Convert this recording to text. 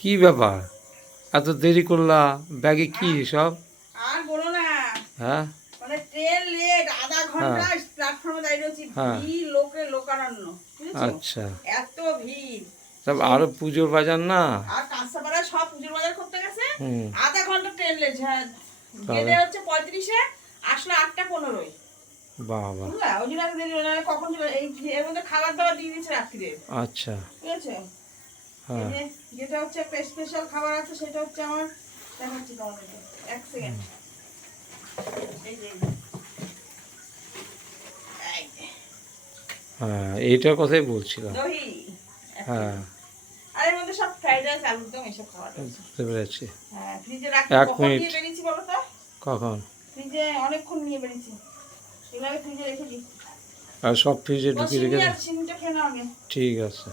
কি ব্যাপার, এত দেরি করলা? ব্যাগে কি সব? আর বলো না। হ্যাঁ মানে ট্রেন লেট, আধা ঘন্টা হ্যাঁ প্ল্যাটফর্মে দাঁড়িয়ে রয়েছি। হ্যাঁ ভিড়, লোকে লোকারণ্য, বুঝেছো? আচ্ছা, এত ভিড়। সব সেই আরো পুজোর বাজার না? আর কাঁসাপাড়ায় সব পুজোর বাজার করতে গেছে। হুম আধা ঘন্টা ট্রেন লেট। হ্যাঁ, তাহলে গেলে হচ্ছে 35-এ, আসলে 8টা 15-য়। বাবা, বুঝলা, ওই জন্য এত দেরি হলো। নাহলে কখন চলে, এই এর মধ্যে খাবার দাবার দিয়ে দিচ্ছে রাত্রিরে, আচ্ছা বুঝেছো? এই হ্যাঁ যে যেটা হচ্ছে একটা স্পেশাল খাবার আছে, সেটা হচ্ছে আমার, দেখাচ্ছি তোমাদেরকে, এক সেকেন্ড। এই যে এই যে হ্যাঁ এইটার কথাই বলছিলাম। দহি, হ্যাঁ আর এর মধ্যে সব ফ্রাইড রাইস, আলুর দম, এসব খাবার আছে। বুঝতে পেরেছি। হ্যাঁ, ফ্রিজে রাখি। 1 কখন মিনিট। নিয়ে বেরিয়েছি বলো তো? কখন? ফ্রিজে অনেকক্ষণ নিয়ে বেরিয়েছি। এগুলো আমি ফ্রিজে রেখে দিই। আর সব ফ্রিজে ঢুকিয়ে চিনি রেখে? আর চিনিটা খেয়ে নাও আগে। ঠিক আছে।